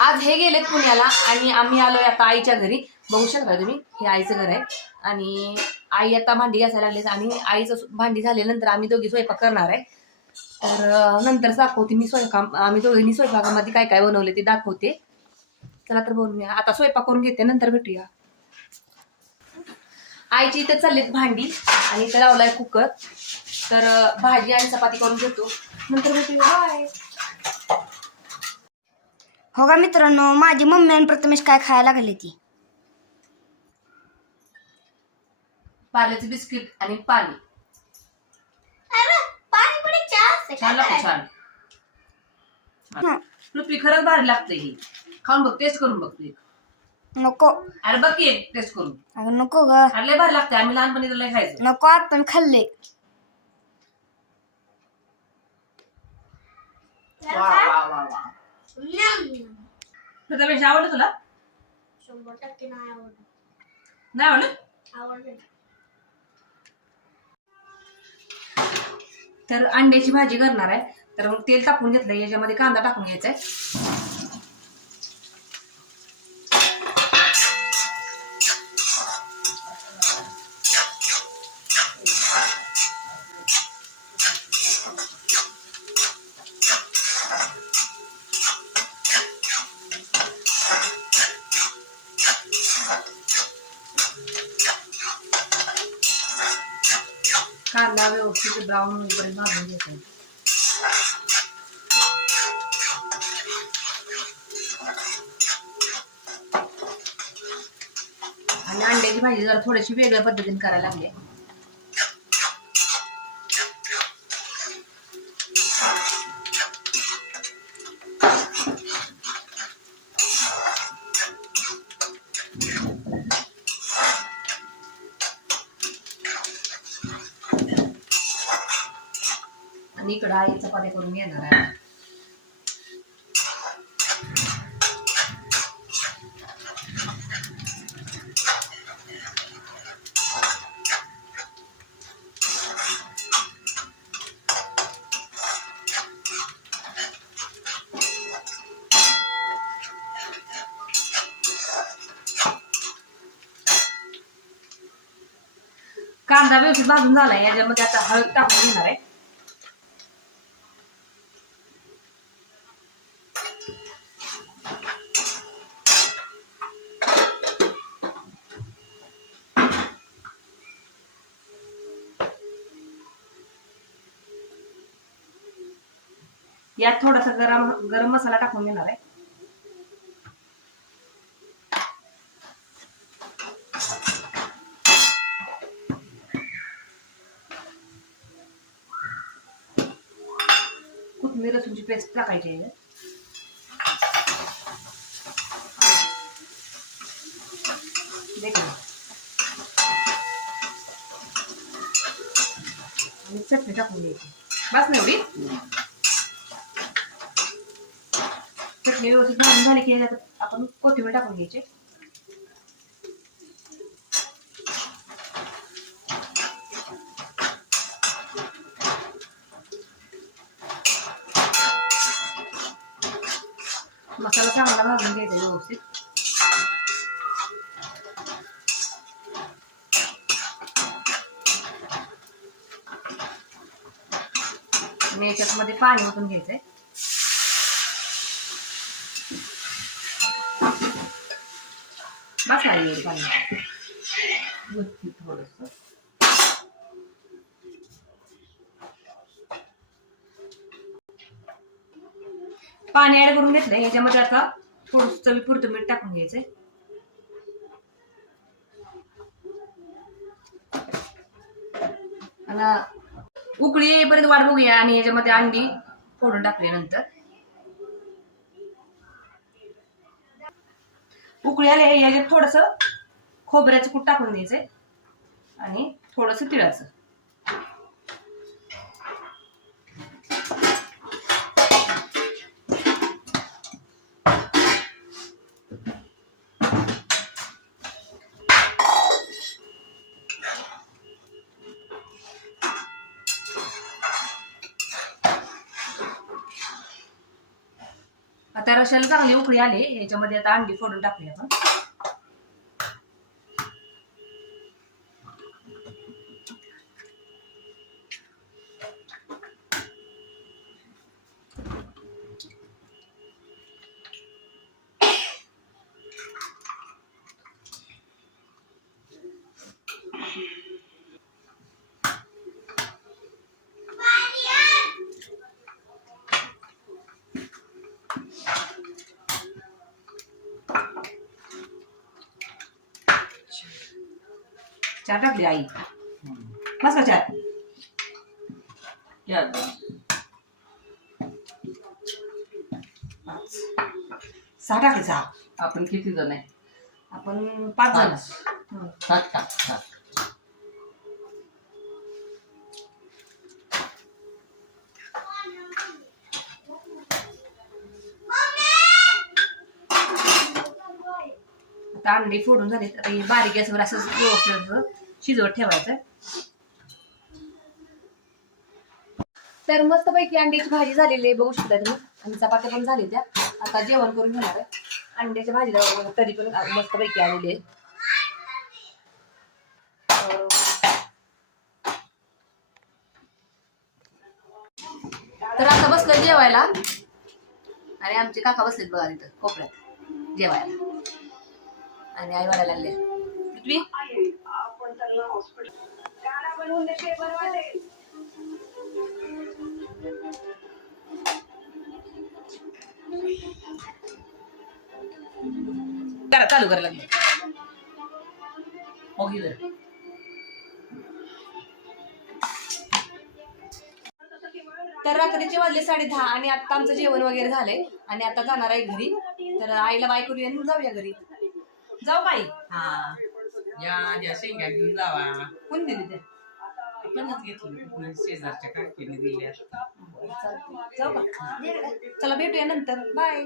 आज हे गेलेत पुण्याला आणि आम्ही आलोय आता आईच्या घरी. बघू शकता तुम्ही, हे आईचं घर आहे आणि आई आता भांडी घासायला लागलेत आणि आईचं भांडी झाल्यानंतर आम्ही दोघी स्वयंपाक करणार आहे. तर नंतर दाखवते मी स्वयंपाक, आम्ही दोघींनी स्वयंपाकामध्ये काय काय बनवले ते दाखवते. चला तर बोलूया, आता स्वयंपाक करून घेते, नंतर भेटूया. आईची इथे चाललीत भांडी आणि इथं लावलाय कुकर. तर भाजी आणि चपाती करून घेतो, नंतर भेटूया. बाय. हो का मित्रांनो, माझी मम्मी आणि प्रथमेश काय खायला लागली ती पार्लेचं बिस्किट आणि पाणी. छान लागतं, छान. पृथ्वी खरंच भारी लागते. ही खाऊन बघ, टेस्ट करून बघ तू. नको. अरे बघ की टेस्ट करून. अगं नको ग. अरे भारी लागते, आम्ही लहानपणी तुला खायचं. नको, आता मी खाल्ले. वा वा वा वा. प्रथमेश आवडलं तुला? 100% नाही आवडलं. नाही आवडलं? आवडलं. तर अंड्याची भाजी करणार आहे. तर मग तेल टाकून घेतलंय, याच्यामध्ये कांदा टाकून घ्यायचा आहे. कांदा व्यवस्थित ब्राऊन होईपर्यंत भाजून घ्यायचा. आणि अंड्याची भाजी जरा थोडीशी वेगळ्या पद्धतीने करायला लागली. आणि इकडं आई चपात्या करून घेणार आहे. कांदा व्यवस्थित भाजून झालाय, याच्यामध्ये आता हळद टाकून घेणार आहे. यात थोडासा गरम मसाला टाकून घेणार आहे. कोथिंबीर लसूणची पेस्ट टाकायची आहे. आणि चटणी टाकून द्यायची. बस ना एवढी. चटणी व्यवस्थित भाजून झाली की आपण कोथिंबीर टाकून घ्यायची. मसाला चांगला भाजून घ्यायचा व्यवस्थित. आणि याच्यामध्ये पाणी ओतून घ्यायचंय. बस आहे पाणी थोडस. पाणी ऍड करून घेतलंय. याच्यामध्ये आता थोडस चवीपुरतं मीठ टाकून घ्यायचंय. उकळी येईपर्यंत वाट बघूया आणि याच्यामध्ये अंडी फोडून टाकल्यानंतर उकळी आले, याच्यात थोडस खोबऱ्याचं कूट टाकून द्यायचंय आणि थोडस तिळाचं. आता रशाला चांगली उकळी आली. याच्यामध्ये आता अंडी फोडून टाकली आपण. चहा टाकली आई. बस का चहा? सहा टाकले सहा. आपण किती जण आहे? आपण 5 जण. 7 टाक 7. आता अंडी फोडून झाले. आता हे बारीक गॅसवर असं व्यवस्थित शिजवत ठेवायचं. तर मस्तपैकी अंड्याची भाजी झालेली आहे, बघू शकता तुम्ही. आणि चपात्या पण झाली त्या. आता जेवण करून घेणार आहे. अंड्याच्या भाजीला तरी पण मस्तपैकी आलेली आहे. तर आता बसलं जेवायला आणि आमचे काका बसलेत बघा तिथं कोपऱ्यात जेवायला. आणि आई वाढायला लागले. पृथ्वी करा चालू करायला लागले. हो घे. तर रात्रीचे वाजले 10:30 आणि आता आमचं जेवण वगैरे झालंय आणि आता जाणार आहे घरी. तर आईला बाय करूया आणि जाऊया घरी. जाऊ बाई. हा या शेंगा घेऊन जावा. कोण दिली ते? आपणच घेतली, शेजारच्या काकीने दिल्या. चालतंय. जाऊ का? चला भेटूया नंतर. बाय.